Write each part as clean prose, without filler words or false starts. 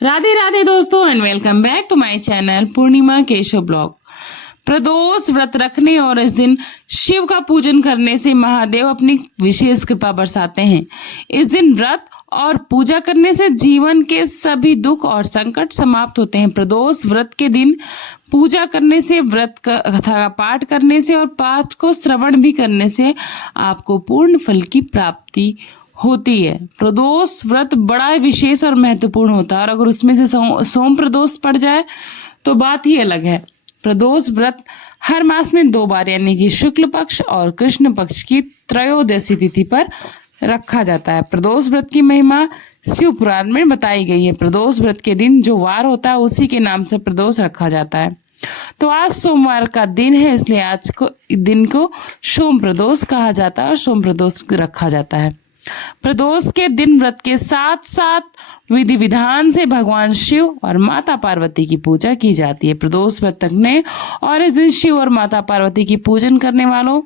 राधे राधे दोस्तों and welcome back to my channel Purnima Keshav blog. प्रदोष व्रत रखने और इस दिन शिव का पूजन करने से महादेव अपनी विशेष कृपा बरसाते हैं। इस दिन व्रत और पूजा करने से जीवन के सभी दुख और संकट समाप्त होते हैं। प्रदोष व्रत के दिन पूजा करने से, व्रत का कथा का पाठ करने से और पाठ को श्रवण भी करने से आपको पूर्ण फल की प्राप्ति होती है। प्रदोष व्रत बड़ा विशेष और महत्वपूर्ण होता है और अगर उसमें से सोम प्रदोष पड़ जाए तो बात ही अलग है। प्रदोष व्रत हर मास में 2 बार यानी कि शुक्ल पक्ष और कृष्ण पक्ष की त्रयोदशी तिथि पर रखा जाता है। प्रदोष व्रत की महिमा शिव पुराण में बताई गई है। प्रदोष व्रत के दिन जो वार होता है उसी के नाम से प्रदोष रखा जाता है। तो आज सोमवार का दिन है, इसलिए आज को दिन को सोम प्रदोष कहा जाता है और सोम प्रदोष रखा जाता है। प्रदोष के दिन व्रत के साथ साथ विधि विधान से भगवान शिव और माता पार्वती की पूजा की जाती है। प्रदोष व्रत रखने और इस दिन शिव और माता पार्वती की पूजन करने वालों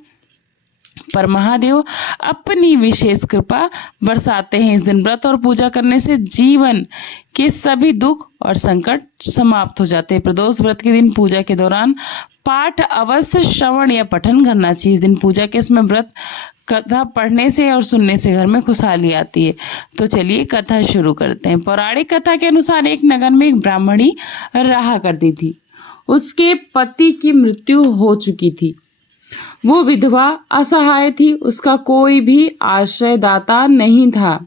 पर महादेव अपनी विशेष कृपा बरसाते हैं। इस दिन व्रत और पूजा करने से जीवन के सभी दुख और संकट समाप्त हो जाते हैं। प्रदोष व्रत के दिन पूजा के दौरान पाठ अवश्य श्रवण या पठन करना चाहिए। इस दिन पूजा के समय व्रत कथा पढ़ने से और सुनने से घर में खुशहाली आती है। तो चलिए कथा शुरू करते हैं। पौराणिक कथा के अनुसार एक नगर में एक ब्राह्मणी रहा करती थी। उसके पति की मृत्यु हो चुकी थी। वो विधवा असहाय थी। उसका कोई भी आश्रयदाता नहीं था।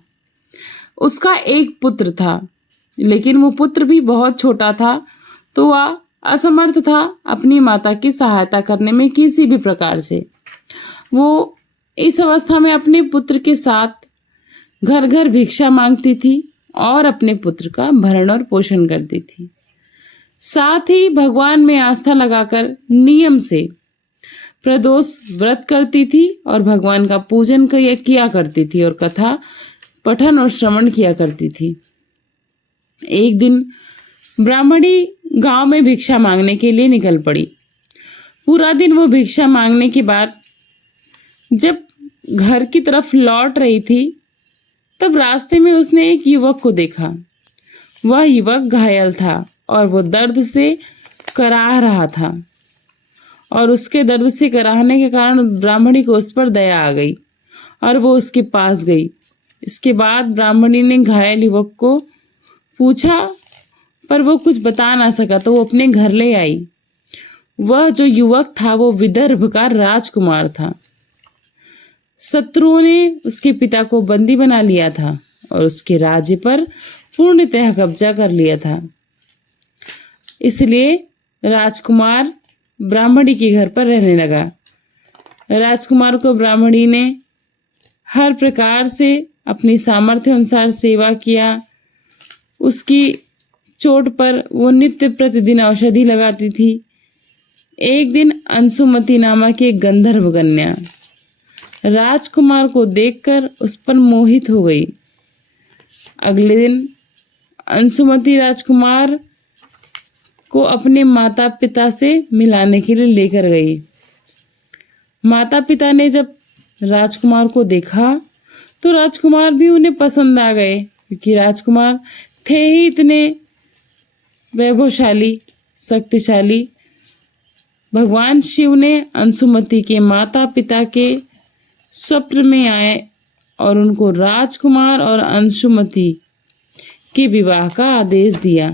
उसका एक पुत्र था, लेकिन वो पुत्र भी बहुत छोटा था, तो वह असमर्थ था अपनी माता की सहायता करने में किसी भी प्रकार से। वो इस अवस्था में अपने पुत्र के साथ घर घर भिक्षा मांगती थी और अपने पुत्र का भरण और पोषण करती थी। साथ ही भगवान में आस्था लगाकर नियम से प्रदोष व्रत करती थी और भगवान का पूजन किया करती थी और कथा पठन और श्रवण किया करती थी। एक दिन ब्राह्मणी गांव में भिक्षा मांगने के लिए निकल पड़ी। पूरा दिन वो भिक्षा मांगने के बाद जब घर की तरफ लौट रही थी तब रास्ते में उसने एक युवक को देखा। वह युवक घायल था और वो दर्द से कराह रहा था और उसके दर्द से कराहने के कारण ब्राह्मणी को उस पर दया आ गई और वो उसके पास गई। इसके बाद ब्राह्मणी ने घायल युवक को पूछा पर वो कुछ बता ना सका, तो वो अपने घर ले आई। वह जो युवक था वो विदर्भ का राजकुमार था। शत्रुओं ने उसके पिता को बंदी बना लिया था और उसके राज्य पर पूर्णतः कब्जा कर लिया था। इसलिए राजकुमार ब्राह्मणी के घर पर रहने लगा। राजकुमार को ब्राह्मणी ने हर प्रकार से अपनी सामर्थ्य अनुसार सेवा किया। उसकी चोट पर वो नित्य प्रतिदिन औषधि लगाती थी। एक दिन अंशुमति नामक एक गंधर्व कन्या राजकुमार को देखकर उस पर मोहित हो गई। अगले दिन अंशुमति राजकुमार को अपने माता पिता से मिलाने के लिए लेकर गई। माता पिता ने जब राजकुमार को देखा तो राजकुमार भी उन्हें पसंद आ गए, क्योंकि राजकुमार थे ही इतने वैभवशाली, शक्तिशाली। भगवान शिव ने अंशुमति के माता पिता के स्वप्न में आए और उनको राजकुमार और अंशुमति के विवाह का आदेश दिया।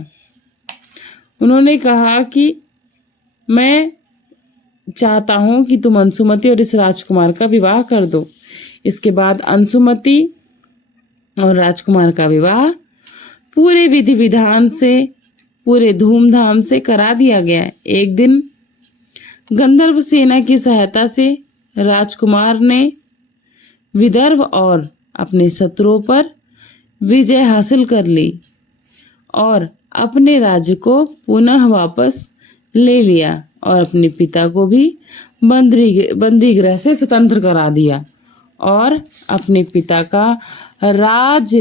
उन्होंने कहा कि मैं चाहता हूं कि तुम अंशुमति और इस राजकुमार का विवाह कर दो। इसके बाद अंशुमति और राजकुमार का विवाह पूरे विधि विधान से, पूरे धूमधाम से करा दिया गया। एक दिन गंधर्व सेना की सहायता से राजकुमार ने विदर्भ और अपने शत्रुओं पर विजय हासिल कर ली और अपने राज्य को पुनः वापस ले लिया और अपने पिता को भी बंदी गृह से स्वतंत्र करा दिया और अपने पिता का राज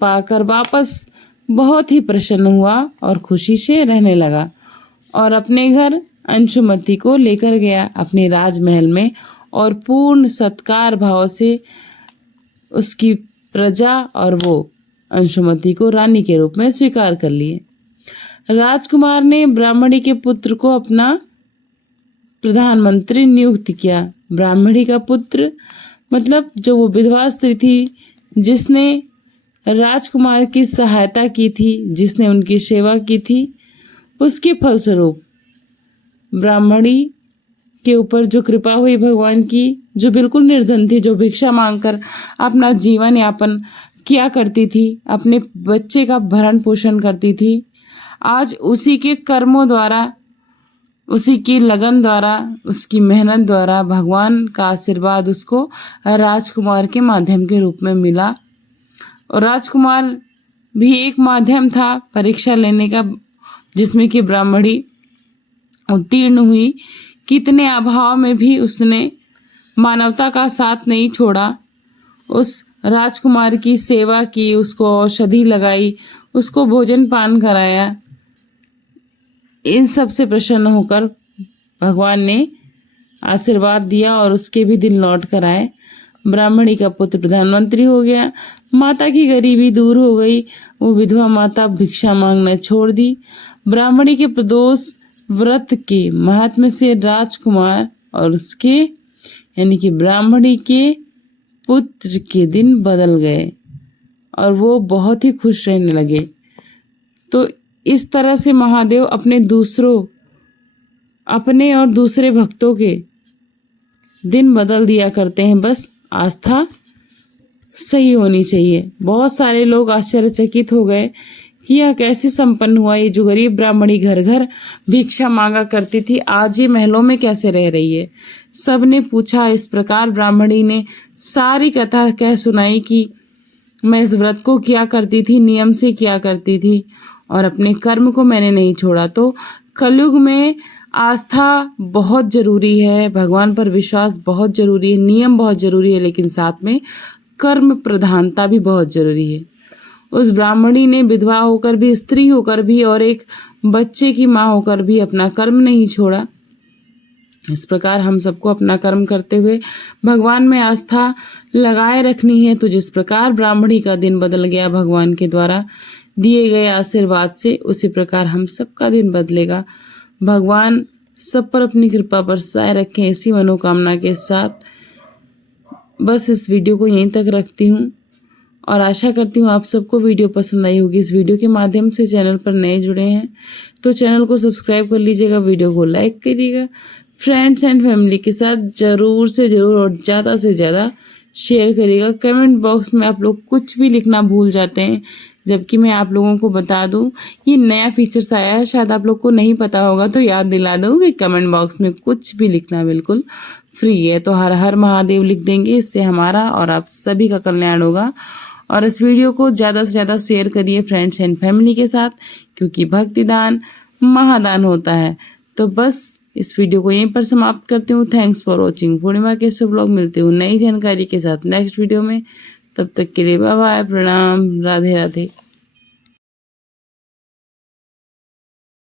पाकर वापस बहुत ही प्रसन्न हुआ और खुशी से रहने लगा और अपने घर अंशुमति को लेकर गया अपने राजमहल में और पूर्ण सत्कार भाव से उसकी प्रजा और वो अंशुमति को रानी के रूप में स्वीकार कर लिए। राजकुमार ने ब्राह्मणी के पुत्र को अपना प्रधानमंत्री नियुक्त किया। ब्राह्मणी का पुत्र मतलब जो वो विधवा स्त्री थी जिसने राजकुमार की सहायता की थी, जिसने उनकी सेवा की थी, उसके फलस्वरूप ब्राह्मणी के ऊपर जो कृपा हुई भगवान की, जो बिल्कुल निर्धन थी, जो भिक्षा मांगकर अपना जीवन यापन किया करती थी, अपने बच्चे का भरण पोषण करती थी, आज उसी के कर्मों द्वारा, उसी की लगन द्वारा, उसकी मेहनत द्वारा भगवान का आशीर्वाद उसको राजकुमार के माध्यम के रूप में मिला। और राजकुमार भी एक माध्यम था परीक्षा लेने का, जिसमें कि ब्राह्मणी उत्तीर्ण हुई। कितने अभाव में भी उसने मानवता का साथ नहीं छोड़ा, उस राजकुमार की सेवा की, उसको औषधि लगाई, उसको भोजन पान कराया। इन सब से प्रसन्न होकर भगवान ने आशीर्वाद दिया और उसके भी दिन लौट कर आए। ब्राह्मणी का पुत्र प्रधानमंत्री हो गया, माता की गरीबी दूर हो गई, वो विधवा माता भिक्षा मांगना छोड़ दी। ब्राह्मणी के प्रदोष व्रत के महात्म्य से राजकुमार और उसके यानी कि ब्राह्मणी के पुत्र के दिन बदल गए और वो बहुत ही खुश रहने लगे। तो इस तरह से महादेव अपने और दूसरे भक्तों के दिन बदल दिया करते हैं, बस आस्था सही होनी चाहिए। बहुत सारे लोग आश्चर्यचकित हो गए कि यह कैसे संपन्न हुआ, ये जो गरीब ब्राह्मणी घर घर भिक्षा मांगा करती थी, आज ये महलों में कैसे रह रही है। सबने पूछा। इस प्रकार ब्राह्मणी ने सारी कथा कह सुनाई कि मैं इस व्रत को किया करती थी, नियम से किया करती थी और अपने कर्म को मैंने नहीं छोड़ा। तो कलयुग में आस्था बहुत जरूरी है, भगवान पर विश्वास बहुत जरूरी है, नियम बहुत जरूरी है, लेकिन साथ में कर्म प्रधानता भी बहुत जरूरी है। उस ब्राह्मणी ने विधवा होकर भी, स्त्री होकर भी और एक बच्चे की माँ होकर भी अपना कर्म नहीं छोड़ा। इस प्रकार हम सबको अपना कर्म करते हुए भगवान में आस्था लगाए रखनी है। तो जिस प्रकार ब्राह्मणी का दिन बदल गया भगवान के द्वारा दिए गए आशीर्वाद से, उसी प्रकार हम सबका दिन बदलेगा। भगवान सब पर अपनी कृपा बरसाए रखें, इसी मनोकामना के साथ बस इस वीडियो को यहीं तक रखती हूँ और आशा करती हूँ आप सबको वीडियो पसंद आई होगी। इस वीडियो के माध्यम से चैनल पर नए जुड़े हैं तो चैनल को सब्सक्राइब कर लीजिएगा, वीडियो को लाइक करिएगा, फ्रेंड्स एंड फैमिली के साथ ज़रूर से ज़रूर और ज़्यादा से ज़्यादा शेयर करिएगा। कमेंट बॉक्स में आप लोग कुछ भी लिखना भूल जाते हैं, जबकि मैं आप लोगों को बता दूं ये नया फीचर्स आया है, शायद आप लोग को नहीं पता होगा, तो याद दिला दूं कि कमेंट बॉक्स में कुछ भी लिखना बिल्कुल फ्री है। तो हर हर महादेव लिख देंगे, इससे हमारा और आप सभी का कल्याण होगा। और इस वीडियो को ज़्यादा से ज़्यादा शेयर करिए फ्रेंड्स एंड फैमिली के साथ, क्योंकि भक्ति दान महादान होता है। तो बस इस वीडियो को यहीं पर समाप्त करती हूँ। Thanks for watching. Purnima Keshav blog. मिलती हूँ नई जानकारी के साथ नेक्स्ट वीडियो में। तब तक के लिए बाय बाय, प्रणाम, राधे राधे।